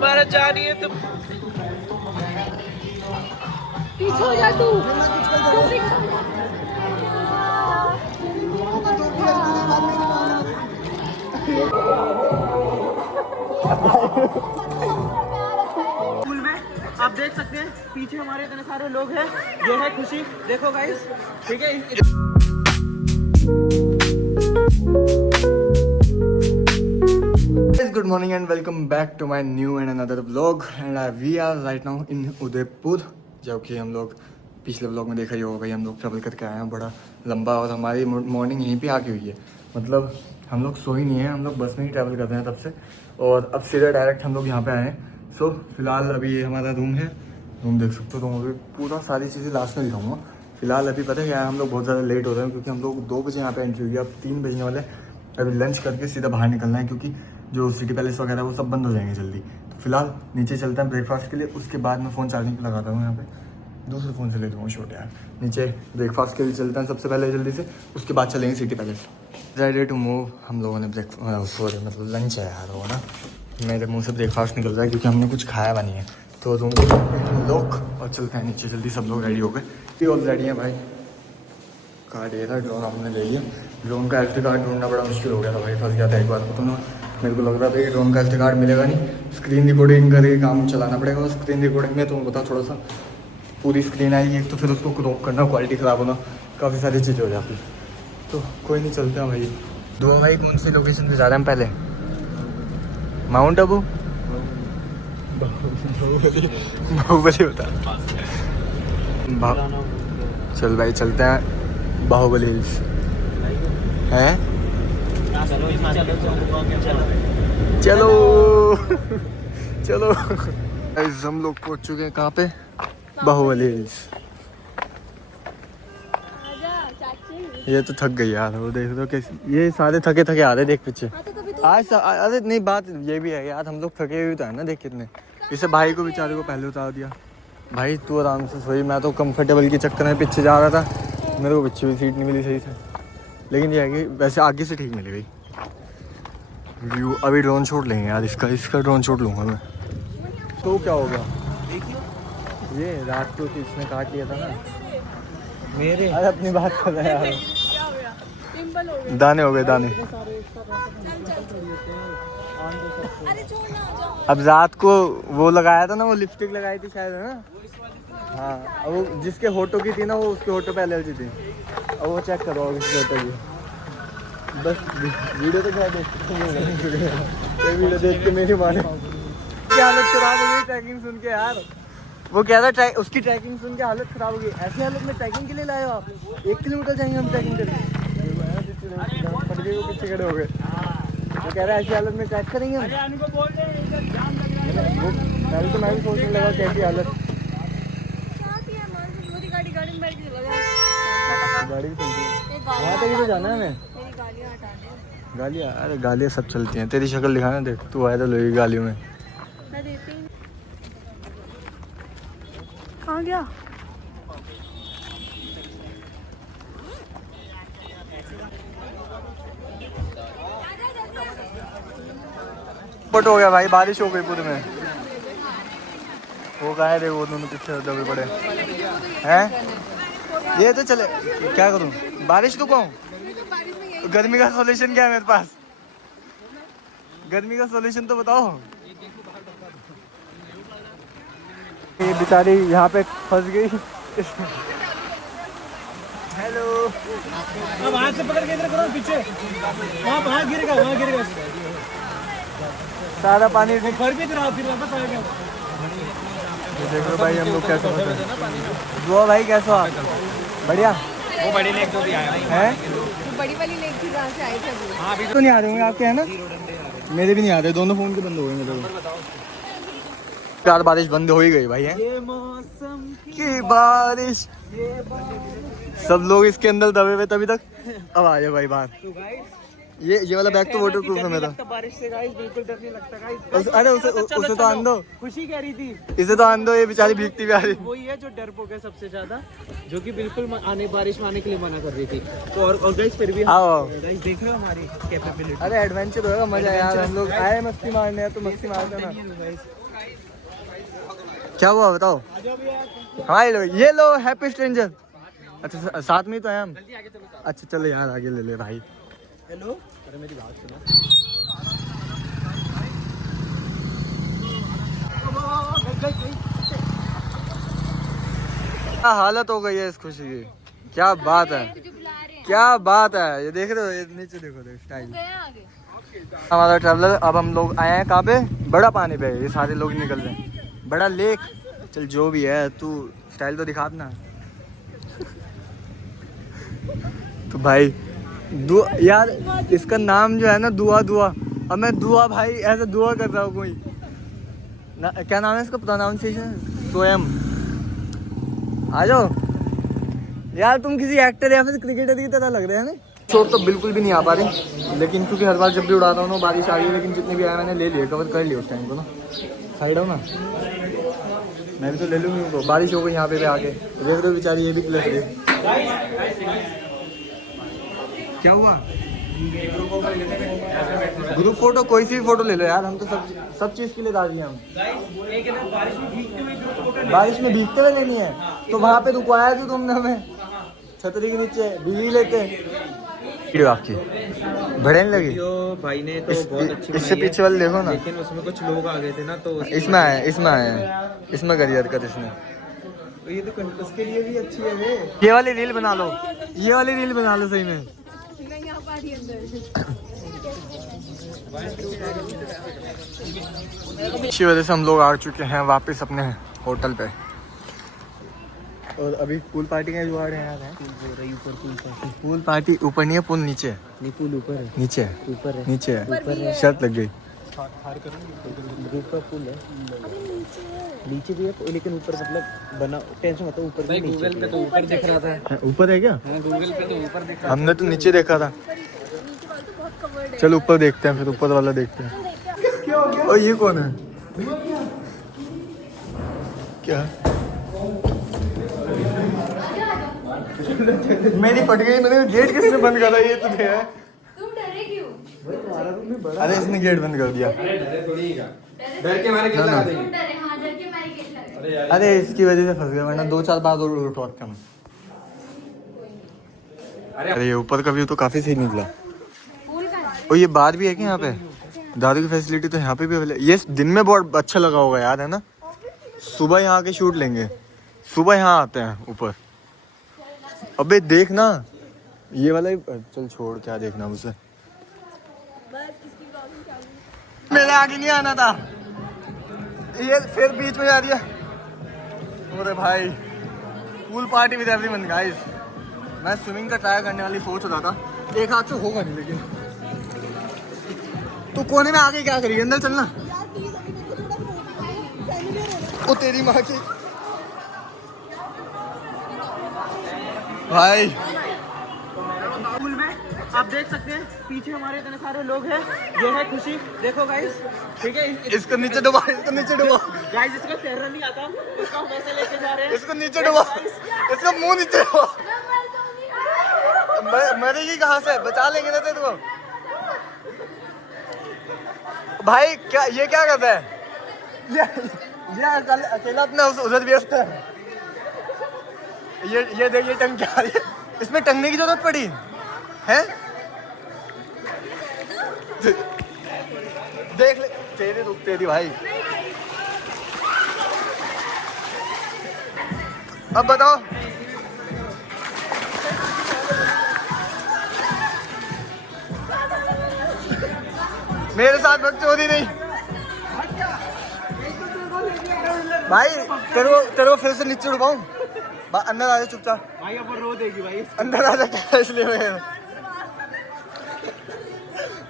पर जानिए तुम पीछे हो जा तू। स्कूल में आप देख सकते हैं पीछे हमारे इतने सारे लोग हैं। ये है खुशी, देखो गाइस, ठीक है। Good morning and welcome back to my new and another vlog and we are right now in Udaipur. जो कि हम लोग पिछले व्लॉग में देखा ही होगा भाई, हम लोग ट्रैवल करके आए हैं बड़ा लंबा और हमारी मॉर्निंग यहीं पे आके हुई है। मतलब हम लोग सो ही नहीं है, हम लोग बस में ही ट्रैवल कर रहे हैं तब से और अब सीधा डायरेक्ट हम लोग यहाँ पे आए हैं। सो फिलहाल अभी ये हमारा रूम है, रूम देख सकते हो। तो अभी पूरा सारी चीज़ें लास्ट में दिखाऊंगा। फिलहाल अभी पता है क्या है, हम लोग बहुत ज़्यादा लेट हो रहे हैं क्योंकि हम लोग 2 बजे यहाँ पे एंट्री हुई है, अब 3 बजने वाले। अभी लंच करके सीधा बाहर निकलना है क्योंकि जो सिटी पैलेस वगैरह वो सब बंद हो जाएंगे जल्दी। तो फिलहाल नीचे चलते हैं ब्रेकफास्ट के लिए, उसके बाद मैं फ़ोन चार्जिंग पे लगाता हूँ। यहाँ पे दूसरे फ़ोन से ले दूँगा शॉट यार। नीचे ब्रेकफास्ट के लिए चलते हैं सबसे पहले जल्दी से, उसके बाद चलेंगे City Palace. Ready to move. हम लोगों ने मतलब लंच है यार वो ना, मेरे मुँह से ब्रेकफास्ट निकल रहा है क्योंकि हमने कुछ खाया हुआ नहीं है। तो रूम लॉक और चलते हैं नीचे जल्दी। सब लोग रेडी हो गए, ये ऑल रेडी हैं भाई। कार्ड ये था, ड्रोन हमने ले लिया। ड्रोन का SD कार्ड ढूंढना बड़ा मुश्किल हो गया था भाई, फंस गया था एक बार तो ना। मेरे को लग रहा था कि ड्रोन का SD कार्ड मिलेगा नहीं, स्क्रीन रिकॉर्डिंग करके काम चलाना पड़ेगा। और स्क्रीन रिकॉर्डिंग में तुम्हें पता थोड़ा सा पूरी स्क्रीन आएगी एक तो फिर उसको क्रॉप करना, क्वालिटी ख़राब होना, काफ़ी सारी चीज़ें हो जाती। तो कोई नहीं, चलते हैं भाई। दो भाई कौन सी लोकेशन पर जा रहे हैं पहले? माउंट आबू, बाहुबली होता है। चल भाई चलते हैं बाहुबली हिल्स हैं। चलो चलो गाइस, हम लोग पहुंच चुके हैं कहाँ पे? बाहुबली हिल्स। ये तो थक गई यार, वो देख दो कैसे ये सारे थके थके आ रहे, देख पीछे। आज अरे नहीं, बात ये भी है यार, हम लोग थके हुए तो है ना, देख कितने। इसे भाई को बेचारे को पहले उतार दिया। भाई तू आराम से सोई, मैं तो कंफर्टेबल के चक्कर में पीछे जा रहा था, मेरे को पीछे भी सीट नहीं मिली सही से। लेकिन ये है कि वैसे आगे से ठीक मिली गई व्यू। अभी ड्रोन शॉट लेंगे यार, इसका ड्रोन शॉट लूँगा मैं। तो क्या होगा, ये रात को इसने काट लिया था ना मेरे। अरे अपनी बात कर रहा है यार, दाने हो गए दाने। अब रात को वो लगाया था ना, वो लिपस्टिक लगाई थी शायद है ना। हाँ, वो जिसके होठों की थी ना, वो उसके होठों पे एलर्जी थी। अब वो चेक करो किसके होठों की। बस वीडियो तो क्या ये वीडियो देख के मेरी माँ की हालत खराब हो गई ट्रैकिंग सुन के यार। वो कह रहा है उसकी ट्रैकिंग सुन के हालत खराब हो गई। ऐसी हालत में ट्रैकिंग के लिए लाए हो आप? 1 किलोमीटर जाएंगे हम ट्रैकिंग करके, पड़ गए, वो पीछे खड़े हो गए। वो कह रहा है ऐसी हालत में ट्रैक करेंगे हम। पहले तो मैं भी सोचने लगा कैसी हालत। गाड़ी भी चलती है वहाँ तक ही तो जाना है हमें। गालियाँ, अरे गालियाँ सब चलती हैं। तेरी शक्ल दिखाना, देख तू वायरल होगी गालियों में। कहाँ गया? बट हो गया भाई, बारिश हो गई पूरे में। वो कहा है वो दोनों पीछे दबे पड़े हैं। ये तो चले, क्या करूं, बारिश तो कहूँ। गर्मी का सॉल्यूशन क्या है मेरे पास? गर्मी का सॉल्यूशन तो बताओ। ये बेचारी यहाँ पे फंस गई। हेलो, अब हाथ से पकड़ के इधर करो पीछे, वहाँ गिरेगा, वहाँ गिरेगा। सारा पानी घर भी इधर फिर वापस आ गया। देखो भाई हम लोग कैसे वो भाई कैसे आप? बढ़िया। वो बड़ी लेक तो भी आया है, बड़ी वाली लेक थी जहाँ से आए थे अभी। हाँ अभी तो नहीं आ रहे होंगे आपके, है ना? मेरे भी नहीं आ रहे, दोनों फोन के बंद हो गए मेरे को। यार बारिश बंद हो ही गई भाई, है ये मौसम की बारिश। सब लोग इसके अंदर दबे हुए तभी तक। अब आ जाए भाई बाहर। तो गाइस ये वाला बैग तो वाटर प्रूफ है मेरा। बारिश से गाइस बिल्कुल डर नहीं लगता गाइस। अरे उसे तो आन दो, खुशी कह रही थी इसे तो आन दो, ये बेचारी भीगती भी आ रही। वही है जो डरपोक है सबसे ज्यादा, जो कि बिल्कुल बारिश में आने के लिए मना कर रही थी। तो और गाइस फिर भी आओ गाइस देख रहे हो हमारी कैपेबिलिटी। अरे एडवेंचर होगा, मजा यार। हम लोग आए मस्ती मारने, तो मस्ती मारते हैं ना। क्या हुआ बताओ। हाय लो, ये लो हैप्पी स्ट्रेंजर। अच्छा साथ में ही तो है हम। अच्छा चलो यार आगे ले ले भाई। हेलो, अरे मेरी बात सुनो। क्या हालत हो गई है इस खुशी की, क्या बात है, क्या बात है। ये देख रहे हो, ये नीचे देखो, देख स्टाइल। हमारा ट्रैवलर, अब हम लोग आए हैं कहाँ पे, बड़ा पानी पे। ये सारे लोग निकल रहे हैं, बड़ा लेक। चल जो भी है, तू स्टाइल तो दिखा अपना। तो भाई यार इसका नाम जो है ना दुआ दुआ। अब मैं दुआ भाई ऐसे दुआ कर रहा हूँ कोई ना, क्या नाम है इसका प्रोनाउंसिएशन? स्वयं। आ जाओ यार, तुम किसी एक्टर या फिर क्रिकेटर की तरह लग रहे हैं ना। शोर तो बिल्कुल भी नहीं आ पा रही, लेकिन क्योंकि हर बार जब भी उड़ाता हूँ ना बारिश आ रही है, लेकिन जितने भी आए मैंने ले लिए, कवर कर लिया उस टाइम को ना। साइड हो ना, मैं भी तो ले लूँगी उनको। बारिश हो गई यहाँ पे आके, देख दो बेचारी ये भी क्लच रही। क्या हुआ? ग्रुप फोटो, कोई सी भी फोटो ले लो यार, हम तो सब चीज़ के लिए राजी हैं हम। बारिश में भीगते हुए लेनी है तो वहाँ पे रुकवाया क्यों तुमने हमें? छतरी के नीचे भीग लेते। आपकी बढ़ने लगी भाई ने तो बहुत अच्छी इससे पीछे वाले देखो ना, लेकिन उसमें कुछ लोग आ गए थे ना, तो इसमें आए इसमें करिए हरकत इसने। ये तो उसके लिए भी अच्छी है वे। ये वाली रील बना लो, ये वाली रील बना लो सही में। इसी वजह से हम लोग आ चुके हैं वापस अपने होटल पे। और अभी पूल पार्टी का जुगाड़ है यार। पूल पार्टी ऊपर नहीं है, पूल नीचे नहीं, पूल ऊपर है, नीचे ऊपर है, नीचे ऊपर है। शर्त लग गई। ऊपर पूल है, नीचे भी है, लेकिन ऊपर मतलब बना, टेंशन मत, ऊपर भी। गूगल पे तो ऊपर दिख रहा था। ऊपर है क्या? गूगल पे तो ऊपर दिख रहा। हमने तो नीचे देखा था। चलो ऊपर देखते हैं, फिर ऊपर वाला देखते हैं। और ये कौन है? क्या मेरी फट गई, मैंने गेट किसने बंद करा? ये तो है। तुम डरे क्यों? अरे इसने गेट बंद कर दिया। डर के मारे क्या लगा देंगे? डरे, हाँ डर के मारे गेट लगा। अरे इसकी वजह से फंस गया, वरना 2-4 बार और उठवाता मैं। अरे ये ऊपर का व्यू तो काफी सही निकला। और ये बार भी है कि यहाँ पे दारू की फैसिलिटी तो यहाँ पे भी अवेलेबल। ये दिन में बहुत अच्छा लगा होगा यार, है ना? सुबह यहाँ आके शूट लेंगे, सुबह यहाँ आते हैं ऊपर। अबे देख ना ये वाला ही, चल छोड़, क्या देखना मुझसे। मेरे आगे नहीं आना था, ये फिर बीच में जा रही है। अरे भाई pool party with everyone guys. मैं स्विमिंग का ट्राई करने वाली सोच रहा था, एक हाथ से होगा नहीं, लेकिन तू कोने में आके क्या करिए, अंदर चलना। ओ तेरी माँ की भाई। पूल में आप देख सकते हैं पीछे हमारे इतने सारे लोग हैं। ये है खुशी, देखो गाइस, ठीक है। इसको नीचे डुबा, इसको नीचे डुबा गाइस, इसको तैरना नहीं आता, इसको हम ऐसे लेके जा रहे हैं। इसको नीचे डुबा, इसका मुंह नीचे डुबा। मरेगी कहाँ से, बचा लेंगे ना तेरे को। भाई क्या ये क्या करता है? ये अकेला अपना उधर व्यस्त है। ये देख, ये टंग क्या रही है? इसमें टंगने की जरूरत पड़ी है? देख ले, तेरी रुक तेरी भाई। अब बताओ, मेरे साथ बकचोदी नहीं भाई। तेरे को फिर से नीचे डुबाऊं? अंदर आ जा चुपचाप। भाई अब वो रो देगी भाई। अंदर आ जा, क्या इसलिए मैं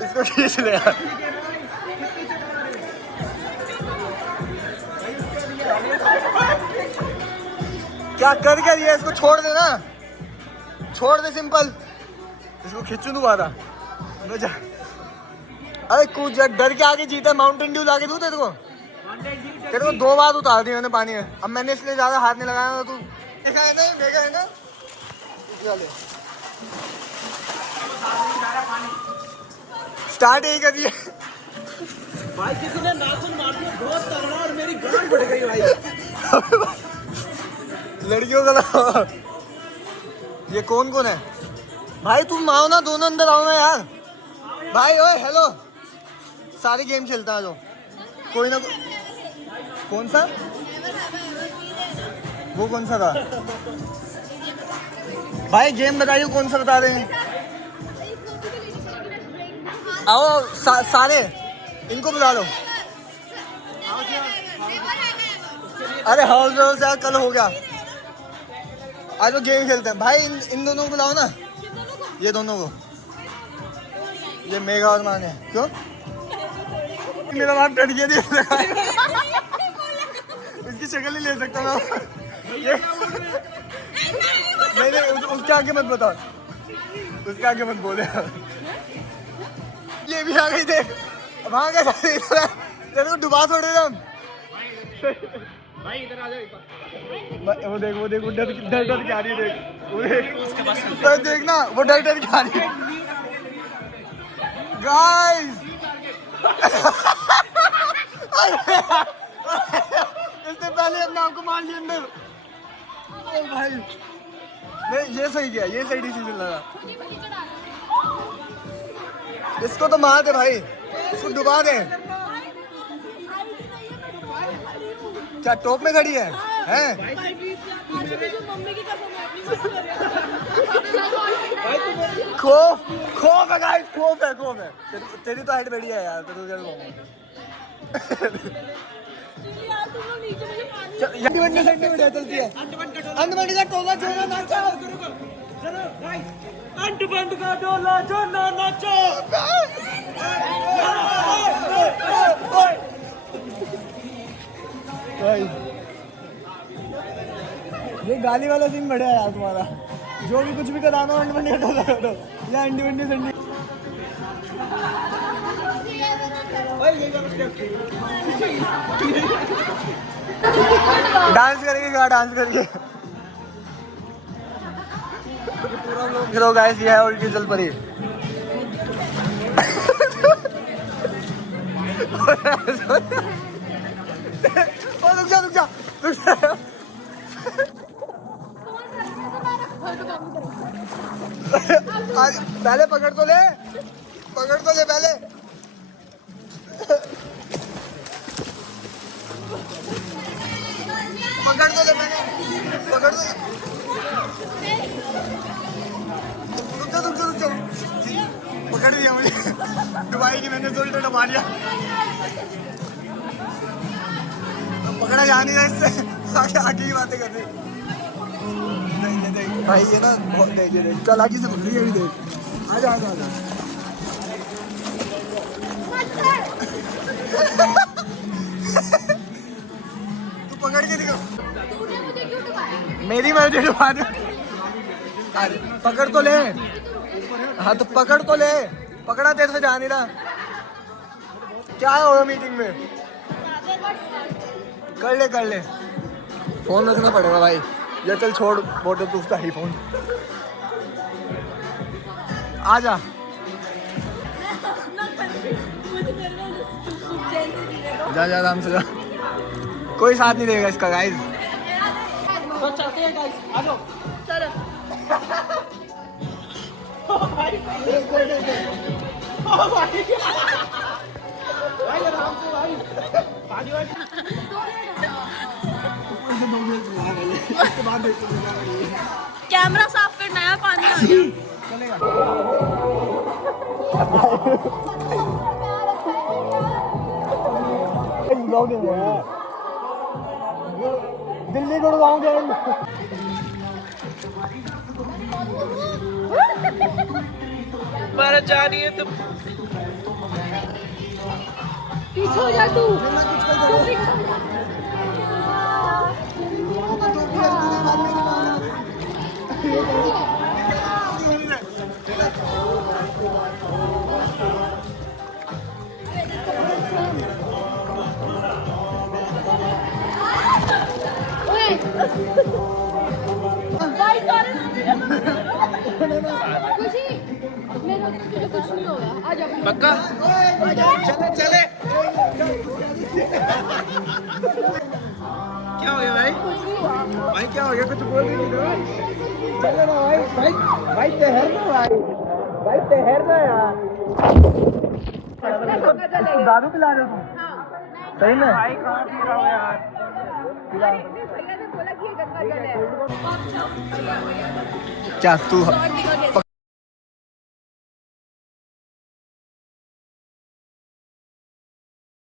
इसको खींच ले यार। क्या कर क्या दिया? इसको छोड़ दे ना, छोड़ दे सिंपल। इसको खींचू दोबारा। अरे कूद जा, डर के आगे जीता। माउंटेन ड्यू लाके दूं तेरे को? तेरे को 2 बार उतार दिया मैंने पानी में, अब मैंने इसलिए ज्यादा हाथ नहीं लगाया ना। तू देखा है ना, देखा है ना। स्टार्ट यही करिए। भाई किसी ने नाखून मार दिया बहुत तगड़ा और मेरी गांड बढ़ गई भाई। लड़कियों का ना। ये कौन कौन है भाई? तुम आओ ना, दोनों अंदर आओ ना यार। भाई ओए हेलो, सारे गेम खेलता है जो कोई ना कौन सा? वो कौन सा था भाई? गेम बताइए कौन सा बता रहे हैं। आओ सारे इनको बुला लो। अरे हाउस ब्रोस यार कल हो गया, आज वो गेम खेलते हैं भाई। इन दोनों को बुलाओ ना, ये दोनों को, ये मेघा और माने। क्यों? मेरा बाप डर गया उसकी शक्ल ही ले सकता ना। नहीं उसके आगे मत बताओ, उसके आगे मत बोले। ये भी आ गई, देख वहाँ का तेरे को डुबा छोड़े हम। भाई इधर आ जाओ। वो देख वो डर के आ रही है। देख तो देखना वो डर के आ रही है गाइस। इससे पहले अपने आप को मार लिया अंदर। ओ भाई नहीं, ये सही किया, ये सही डिसीजन लगा। इसको तो मार दे भाई, इसको डुबा दे। क्या टॉप में खड़ी है? हैं? खौफ है गाइस, खौफ है। तेरी तो हाइट बढ़िया है यार, तो सेंटीमीटर चलती है। अंडबंडी का टोला जोना नाचो, अंडबंड का डोला जोना नाचो। ये गाली वाला सीन बढ़िया है यार तुम्हारा। जो भी कुछ भी कराना हो अंडबंडी का टोला करो या अंडबंडी संडी। डांस करेंगे क्या? डांस करेंगे चलो गाइस, ये है उल्टी जल परी। रुक जा। पहले पकड़ तो ले पहले। पकड़ तो ले पहले। रुक जा। पकड़ दिया मुझे, दुबई की मैंने 2 लीटर डबा दिया। पकड़ा जा नहीं रहा इससे, आगे की बातें कर रही। नहीं भाई ये ना बहुत देख कल आगे से पकड़ रही है अभी। देख आजा। तू पकड़ के दिखा। मेरी मर्जी डुबा दे। पकड़ तो ले। हाँ तो पकड़ तो ले, पकड़ा तेरे से जा नहीं रहा। क्या होगा मीटिंग में? कर ले। फोन रखना पड़ेगा भाई। ये चल छोड़, वाटर प्रूफ का ही फोन। आजा। जा आराम से जा, कोई साथ नहीं देगा इसका गाइस। तो चलते हैं गाइस, आ जाओ। चलो भाई आराम से भाई। कैमरा साफ करना है, पानी आ गया। दिल्ली को उड़वाऊंगे। मर जानी है तुम। पीछे हो जा तू। पक्का चले क्या हो गया भाई? भाई क्या हो गया? कुछ बोल रही थी? चलो ना भाई, भाई भाई तैर ना भाई, भाई तैर ना यार। दारू पिला रहे हो तुम? सही में? भाई कहाँ पी रहा हो यार? भैया ने बोला कि ये गंगा जल है। क्या तू